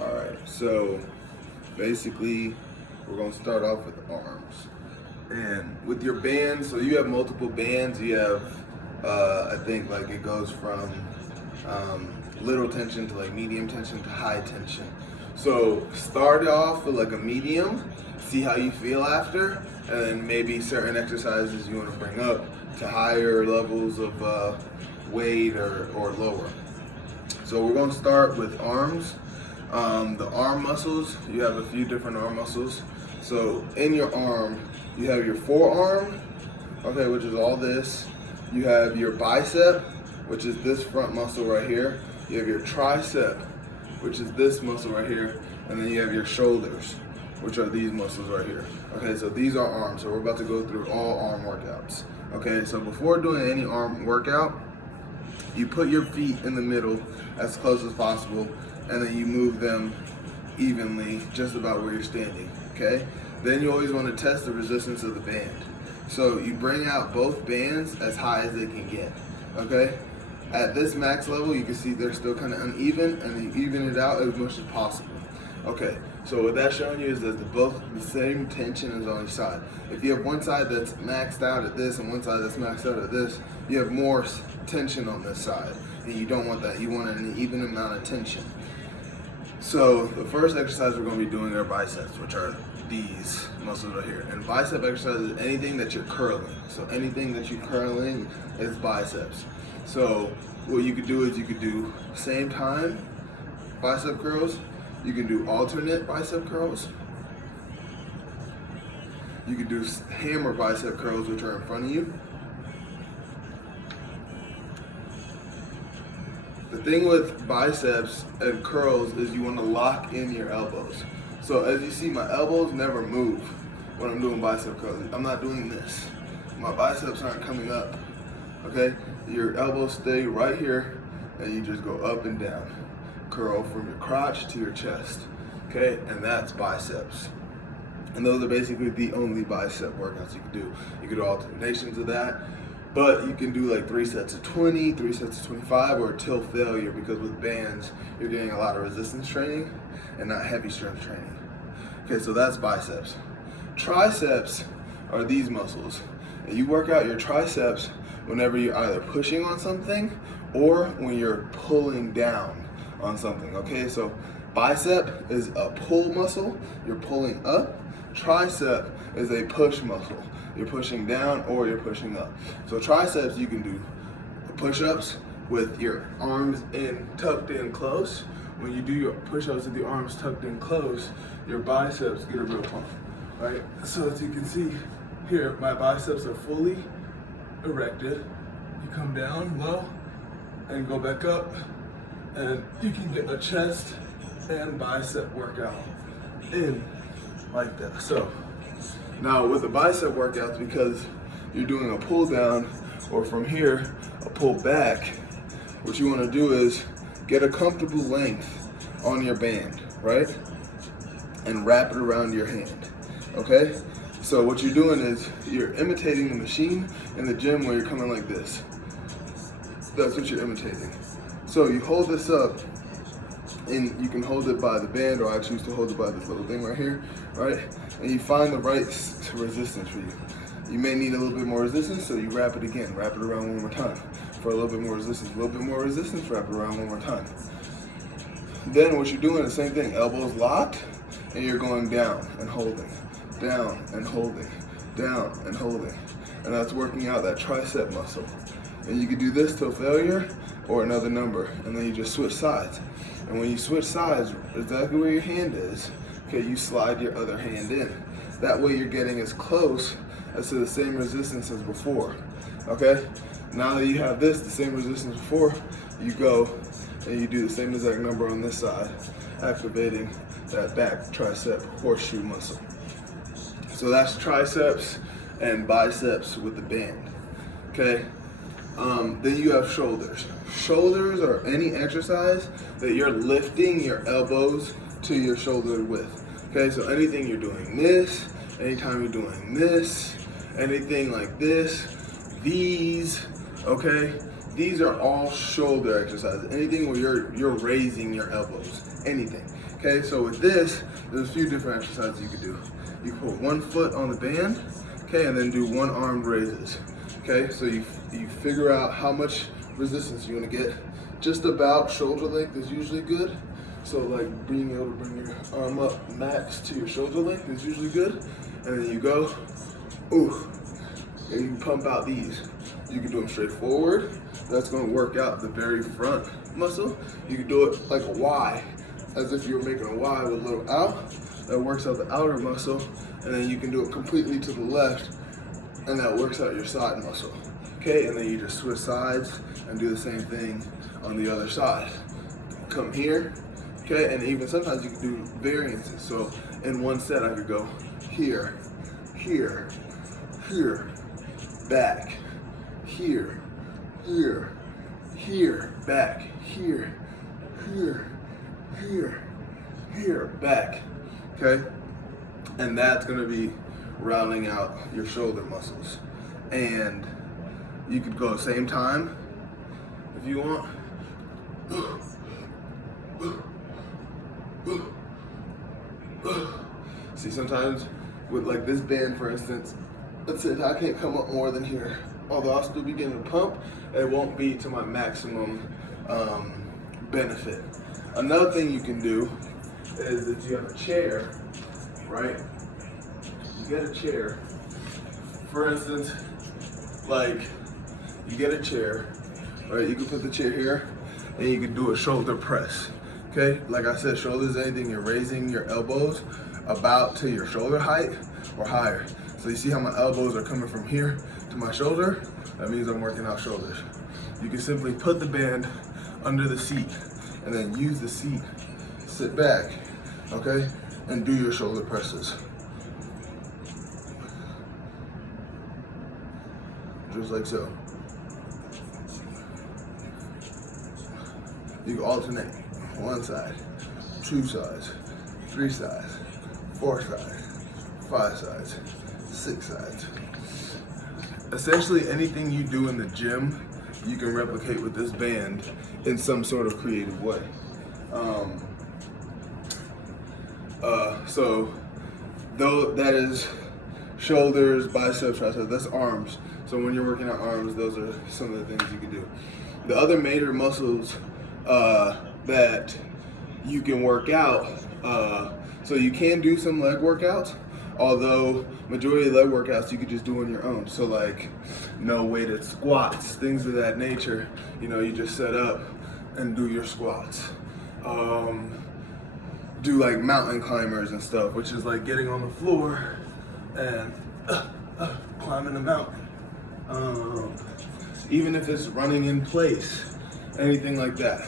All right, so basically we're gonna start off with arms. And with your bands, so you have multiple bands. You have, I think like it goes from little tension to like medium tension to high tension. So start off with like a medium, see how you feel after, and then maybe certain exercises you want to bring up to higher levels of weight or lower. So we're going to start with arms. The arm muscles, you have a few different arm muscles. So in your arm, you have your forearm, okay, which is all this. You have your bicep, which is this front muscle right here. You have your tricep, which is this muscle right here. And then you have your shoulders, which are these muscles right here. Okay, so these are arms. So we're about to go through all arm workouts. Okay, so before doing any arm workout, you put your feet in the middle as close as possible, and then you move them evenly just about where you're standing, okay? Then you always want to test the resistance of the band. So you bring out both bands as high as they can get, okay? At this max level, you can see they're still kind of uneven, and you even it out as much as possible. Okay, so what that's showing you is that both the same tension is on each side. If you have one side that's maxed out at this and one side that's maxed out at this, you have more tension on this side, and you don't want that. You want an even amount of tension. So the first exercise we're going to be doing are biceps, which are these muscles right here. And bicep exercise is anything that you're curling. So anything that you're curling is biceps. So what you could do is you could do same time bicep curls. You can do alternate bicep curls. You can do hammer bicep curls, which are in front of you. The thing with biceps and curls is you want to lock in your elbows. So as you see, my elbows never move when I'm doing bicep curls. I'm not doing this. My biceps aren't coming up, okay? Your elbows stay right here, and you just go up and down. Curl from your crotch to your chest, okay? And that's biceps. And those are basically the only bicep workouts you can do. You can do alternations of that, but you can do like 3 sets of 20, 3 sets of 25, or till failure, because with bands, you're getting a lot of resistance training and not heavy strength training. Okay, so that's biceps. Triceps are these muscles. And you work out your triceps whenever you're either pushing on something or when you're pulling down on something, okay? So bicep is a pull muscle, you're pulling up. Tricep is a push muscle, you're pushing down or you're pushing up. So triceps, you can do push-ups with your arms tucked in close. When you do your push-ups with your arms tucked in close, your biceps get a real pump, right? So as you can see here, my biceps are fully erected. You come down low and go back up, and you can get a chest and bicep workout in like that. So now with the bicep workouts, because you're doing a pull down or from here a pull back, what you want to do is get a comfortable length on your band, right? And wrap it around your hand, okay? So what you're doing is you're imitating the machine in the gym where you're coming like this. That's what you're imitating. So you hold this up, and you can hold it by the band, or I choose to hold it by this little thing right here, right? And you find the right resistance for you. You may need a little bit more resistance, so you wrap it again. Wrap it around one more time for a little bit more resistance. A little bit more resistance, wrap it around one more time. Then what you're doing is the same thing. Elbows locked, and you're going down and holding, down and holding, down and holding. And that's working out that tricep muscle. And you can do this till failure or another number, and then you just switch sides. And when you switch sides, exactly where your hand is, okay, you slide your other hand in. That way you're getting as close as to the same resistance as before, okay? Now that you have this, the same resistance before, you go and you do the same exact number on this side, activating that back tricep horseshoe muscle. So that's triceps and biceps with the band, okay? Then you have shoulders. Shoulders are any exercise that you're lifting your elbows to your shoulder with. Okay, so anything you're doing this, anytime you're doing this, anything like this, these, okay? these are all shoulder exercises. Anything where you're raising your elbows, anything. Okay, so with this, there's a few different exercises you could do. You can put one foot on the band, okay, and then do one armed raises. Okay, so you figure out how much resistance you want to get. Just about shoulder length is usually good. So like being able to bring your arm up max to your shoulder length is usually good. And then you go, ooh, and you pump out these. You can do them straight forward. That's gonna work out the very front muscle. You can do it like a Y, as if you were making a Y with a little out. That works out the outer muscle. And then you can do it completely to the left, and that works out your side muscle. Okay, and then you just switch sides and do the same thing on the other side. Come here, okay, and even sometimes you can do variances. So in one set I could go here, here, here, back, here, here, here, back, here, here, here, here, back, okay? And that's gonna be rounding out your shoulder muscles. And you could go same time if you want. See, sometimes with like this band, for instance, let's say I can't come up more than here. Although I'll still be getting a pump, it won't be to my maximum benefit. Another thing you can do is if you have a chair, right? You get a chair. For instance, like you get a chair, right? You can put the chair here and you can do a shoulder press. Okay, like I said, shoulders, anything you're raising your elbows about to your shoulder height or higher. So you see how my elbows are coming from here to my shoulder? That means I'm working out shoulders. You can simply put the band under the seat and then use the seat, sit back, okay, and do your shoulder presses. Just like so. You can alternate. One side, two sides, three sides, four sides, five sides, six sides. Essentially anything you do in the gym, you can replicate with this band in some sort of creative way. So though that is shoulders, biceps, triceps, that's arms. So when you're working out arms, those are some of the things you can do. The other major muscles that you can work out, so you can do some leg workouts, although majority of leg workouts you could just do on your own. So like no weighted squats, things of that nature, you know, you just set up and do your squats. Do like mountain climbers and stuff, which is like getting on the floor and climbing the mountain. Even if it's running in place, anything like that.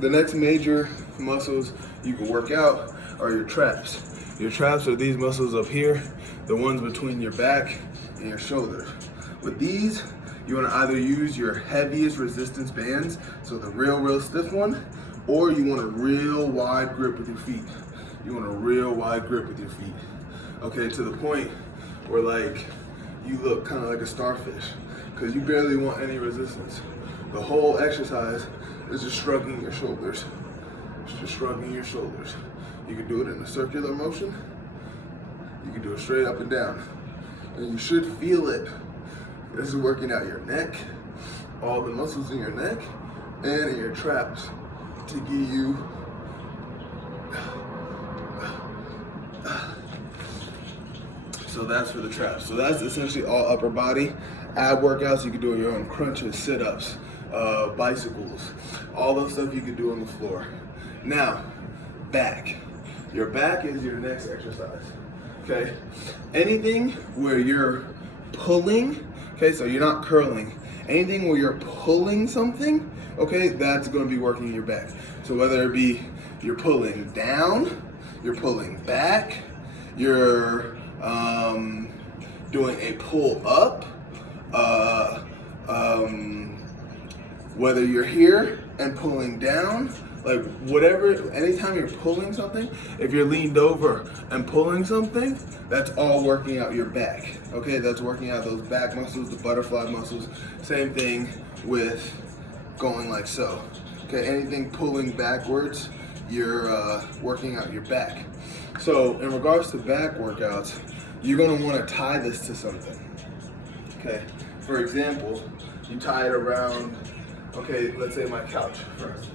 The next major muscles you can work out are your traps. Your traps are these muscles up here, the ones between your back and your shoulders. With these, you want to either use your heaviest resistance bands, so the real stiff one, or you want a real wide grip with your feet. You want a real wide grip with your feet. Okay, to the point where like you look kind of like a starfish, because you barely want any resistance. The whole exercise is just shrugging your shoulders. Just shrugging your shoulders. You can do it in a circular motion. You can do it straight up and down. And you should feel it. This is working out your neck, all the muscles in your neck, and in your traps to give you so that's for the traps. So that's essentially all upper body. Ab workouts you can do on your own, crunches, sit-ups, bicycles, all those stuff you can do on the floor. Now, back. Your back is your next exercise, okay? Anything where you're pulling, okay, so you're not curling. Anything where you're pulling something, okay, that's gonna be working your back. So whether it be you're pulling down, you're pulling back, you're doing a pull up, whether you're here and pulling down, Like whatever, anytime you're pulling something, if you're leaned over and pulling something, that's all working out your back. Okay, that's working out those back muscles, the butterfly muscles. Same thing with going like so. Okay, anything pulling backwards, you're working out your back. So in regards to back workouts, you're gonna wanna tie this to something. Okay, for example, you tie it around, okay, let's say my couch, for instance.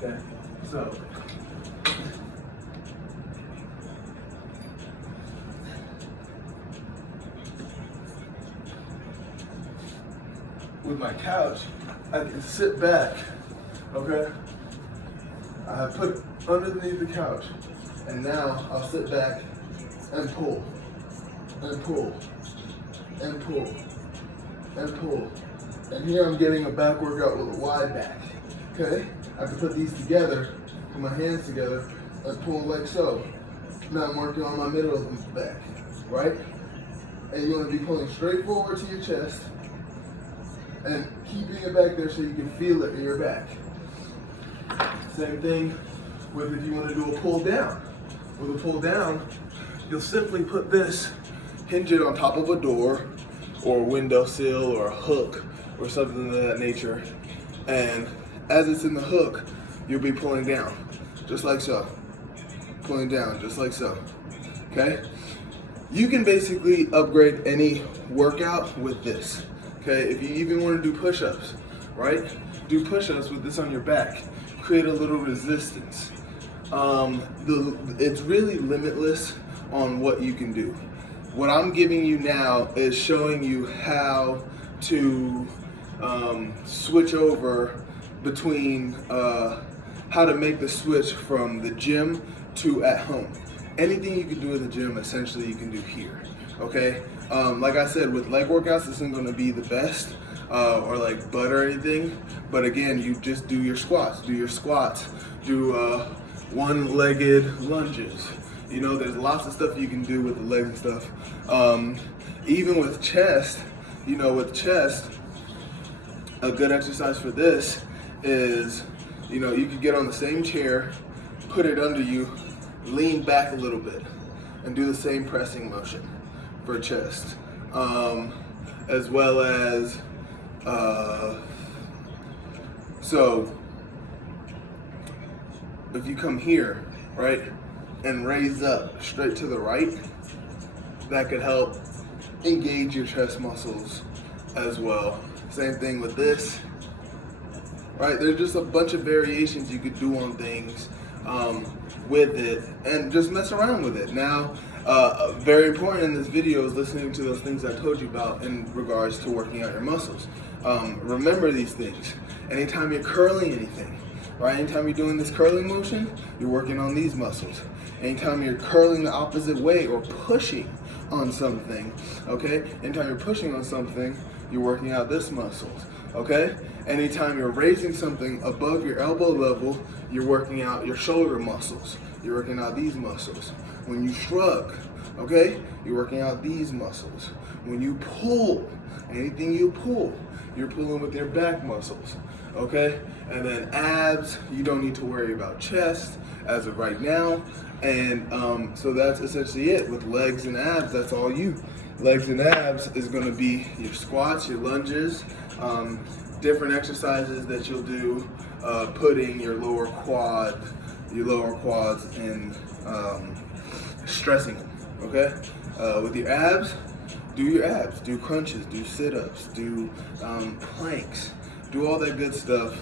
Okay, so with my couch, I can sit back, okay? I put it underneath the couch, and now I'll sit back and pull, and pull, and pull, and pull. And here I'm getting a back workout with a wide back, okay? I can put these together, put my hands together, and pull like so. Now I'm working on my middle of the back, right? And you want to be pulling straight forward to your chest and keeping it back there so you can feel it in your back. Same thing with if you want to do a pull down. With a pull down, you'll simply put this, hinge it on top of a door or a windowsill or a hook or something of that nature. And as it's in the hook, you'll be pulling down, just like so. Pulling down, just like so, okay? You can basically upgrade any workout with this, okay? If you even want to do push-ups, right? Do push-ups with this on your back. Create a little resistance. It's really limitless on what you can do. What I'm giving you now is showing you how to switch over between how to make the switch from the gym to at home. Anything you can do in the gym, essentially you can do here, okay? Like I said, with leg workouts, this isn't gonna be the best or like butt or anything, but again, you just do your squats, do one-legged lunges. You know, there's lots of stuff you can do with the legs and stuff. Even with chest, you know, with chest, a good exercise for this is, you know, you could get on the same chair, put it under you, lean back a little bit, and do the same pressing motion for chest. As well as, so if you come here, right, and raise up straight to the right, that could help engage your chest muscles as well. Same thing with this, right? There's just a bunch of variations you could do on things with it and just mess around with it. Now, very important in this video is listening to those things I told you about in regards to working out your muscles. Remember these things. Anytime you're curling anything, right? Anytime you're doing this curling motion, you're working on these muscles. Anytime you're curling the opposite way or pushing on something, okay? Anytime you're pushing on something, you're working out this muscles, okay? Anytime you're raising something above your elbow level, you're working out your shoulder muscles. You're working out these muscles. When you shrug, okay, you're working out these muscles. When you pull, anything you pull, you're pulling with your back muscles, okay? And then abs, you don't need to worry about chest as of right now. And so that's essentially it. With legs and abs, that's all you. Legs and abs is gonna be your squats, your lunges, different exercises that you'll do, putting your lower quads and stressing them, okay? With your abs, do crunches, do sit-ups, do planks, do all that good stuff.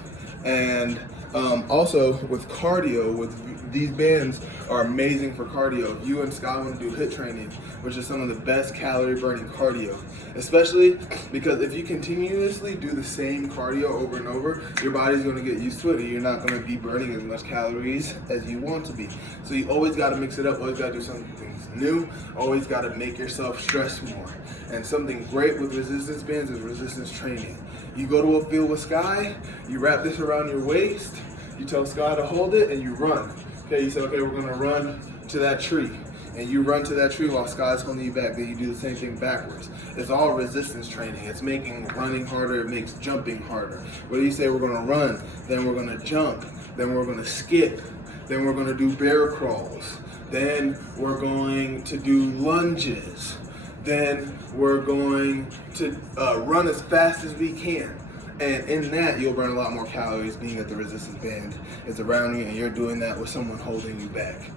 And also with cardio, these bands are amazing for cardio. If you and Scott want to do HIIT training, which is some of the best calorie burning cardio, especially because if you continuously do the same cardio over and over, your body's going to get used to it and you're not going to be burning as much calories as you want to be. So you always got to mix it up, always got to do something new, always got to make yourself stress more. And something great with resistance bands is resistance training. You go to a field with Sky, you wrap this around your waist, you tell Sky to hold it, and you run. Okay, you say, okay, we're gonna run to that tree. And you run to that tree while Sky's holding you back, then you do the same thing backwards. It's all resistance training. It's making running harder, it makes jumping harder. Whether you say we're gonna run, then we're gonna jump, Then we're gonna skip. Then we're gonna do bear crawls. Then we're going to do lunges. Then we're going to run as fast as we can. And in that, you'll burn a lot more calories being that the resistance band is around you and you're doing that with someone holding you back.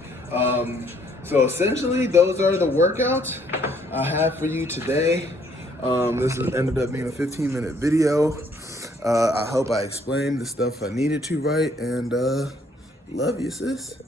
So essentially, those are the workouts I have for you today. This ended up being a 15-minute video. I hope I explained the stuff I needed to, right? And love you, sis.